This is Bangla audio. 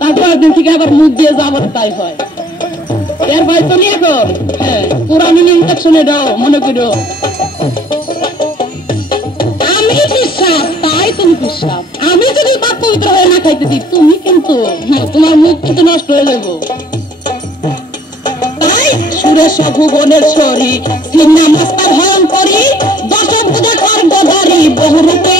তারপর দিন থেকে আবার মুখ দিয়ে যাবার তাই হয়। এর ভাই তুমি এখন পুরানো ইনফেকশনে দাও মনে করো আমি বিশ্বাস তাই তুমি বিশ্বাস। আমি যদি পাপ পবিত্র হয়ে না খাইতে দিই তুমি কিন্তু তোমার মুখ কিন্তু নষ্ট হয়ে যাবো। তাই সুরেশ ভুবনের ছড়ি সিন্না মাস্টার ভয়ঙ্করী দশম পূজা খর্গধারী বহুরূপে